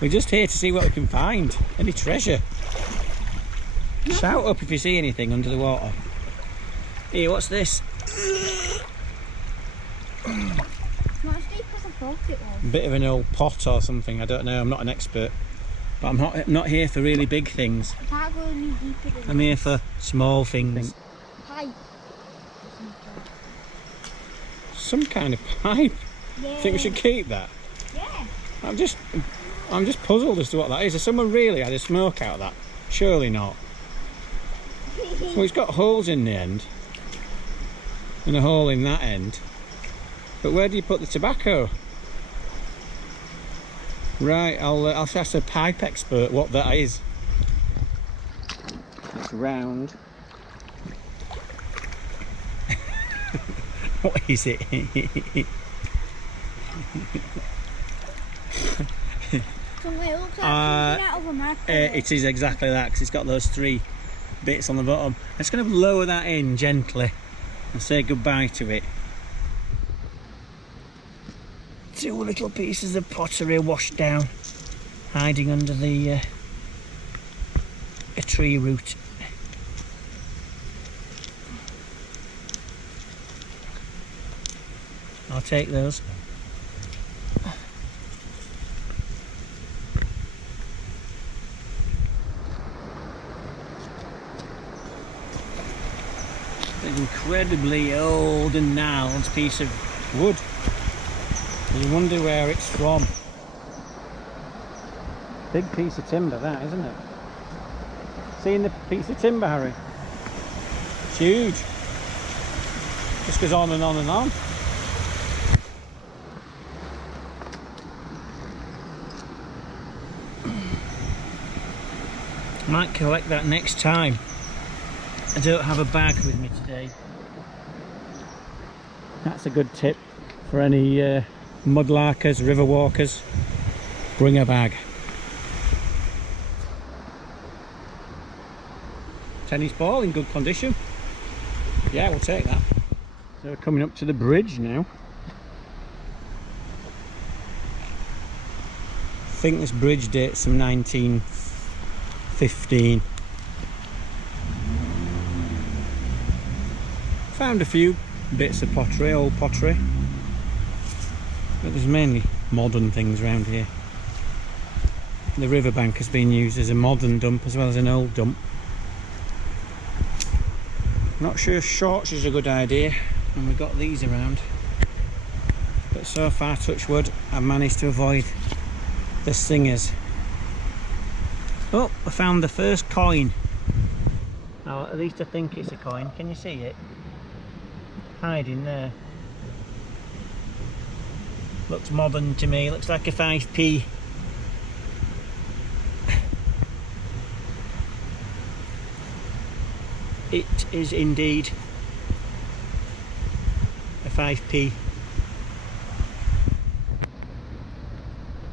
We're just here to see what we can find. Any treasure. Shout up if you see anything under the water. Here, what's this? Not as deep as I thought it was. Bit of an old pot or something, I don't know, I'm not an expert. But I'm not here for really big things. I can't go any deeper than I'm here for small things. pipe. Some kind of pipe. Yeah. Think we should keep that? Yeah. I'm just puzzled as to what that is. Has someone really had a smoke out of that? Surely not. Well, it's got holes in the end. And a hole in that end. But where do you put the tobacco? Right, I'll ask a pipe expert what that is. It's round. What is it? It is exactly that, because it's got those three bits on the bottom. I'm just going to lower that in gently and say goodbye to it. Two little pieces of pottery washed down, hiding under the a tree root. I'll take those. An incredibly old and gnarled piece of wood. You wonder where it's from. Big piece of timber that, isn't it? Seeing the piece of timber, Harry? It's huge. Just goes on and on and on. Might collect that next time. I don't have a bag with me today. That's a good tip for any mudlarkers, river walkers. Bring a bag. Tennis ball in good condition. Yeah, we'll take that. So we're coming up to the bridge now. I think this bridge dates from 1915. Found a few bits of pottery, old pottery, but there's mainly modern things around here. The riverbank has been used as a modern dump as well as an old dump. Not sure if shorts is a good idea, and we've got these around, but so far, touch wood, I've managed to avoid the stingers. Oh, I found the first coin. Now, at least I think it's a coin. Can you see it? Hiding there. Looks modern to me, looks like a 5p. It is indeed a 5p.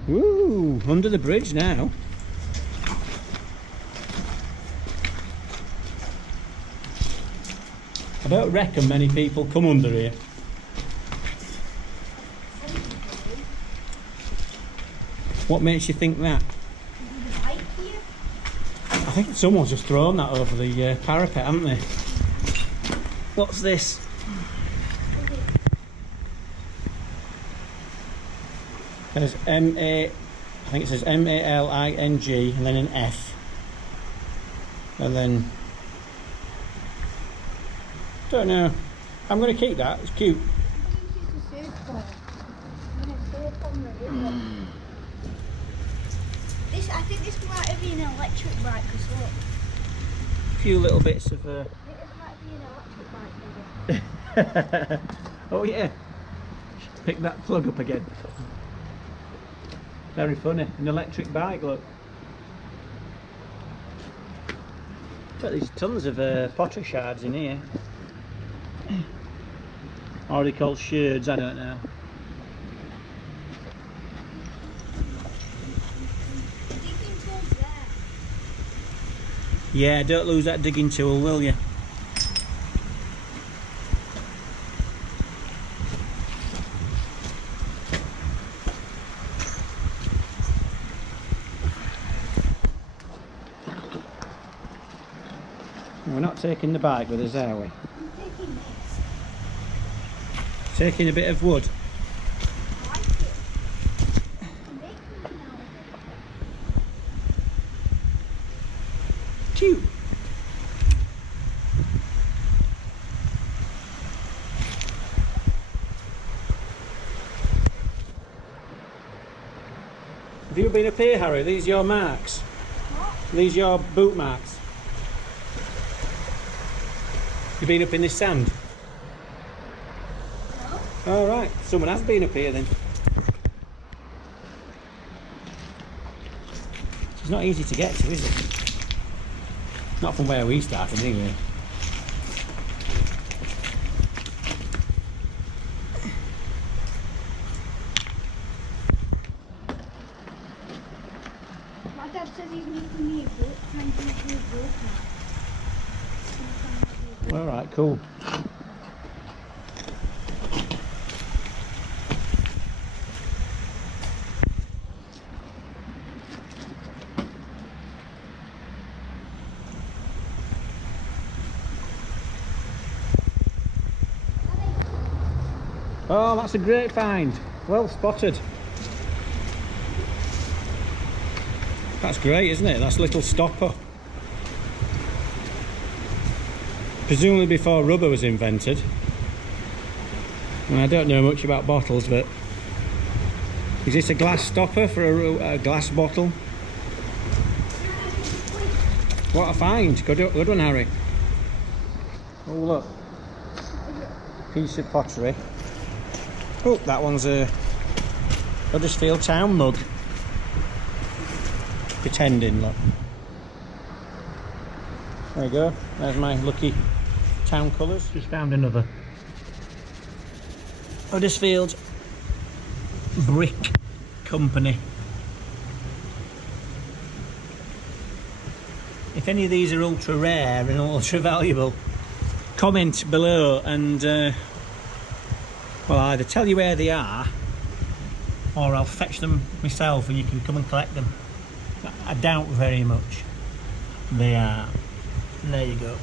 Woo! Under the bridge now. I don't reckon many people come under here. What makes you think that? I think someone's just thrown that over the parapet, haven't they? What's this? There's I think it says M-A-L-I-N-G and then an F. And then, don't know. I'm going to keep that, it's cute. I think this might have been an electric bike, because look. A few little bits of... I think this might be an electric bike, maybe. Oh yeah. Pick that plug up again. Very funny. An electric bike, look. But there's tons of pottery shards in here. Or are they called shards? I don't know. Yeah, don't lose that digging tool, will you? We're not taking the bike with us, are we? I'm taking this. Taking a bit of wood. I like it. I'm making it now. Cute. Have you been up here, Harry? These are your marks. What? These are your boot marks. You've been up in this sand? No? All right, someone has been up here then. It's not easy to get to, is it? Not from where we started anyway. My dad says he's making me a boat, trying to make me a boat now. All right, cool. Oh, that's a great find. Well spotted. That's great, isn't it? That's a little stopper. Presumably before rubber was invented. And I don't know much about bottles, but is this a glass stopper for a glass bottle? What a find. Good one, Harry. Oh, look. Piece of pottery. Oh, that one's a Huddersfield Town mug. Pretending, look. There you go. There's my lucky town colours. Just found another. Huddersfield Brick Company. If any of these are ultra rare and ultra valuable, comment below and well, I'll either tell you where they are or I'll fetch them myself and you can come and collect them. I doubt very much they are. There you go.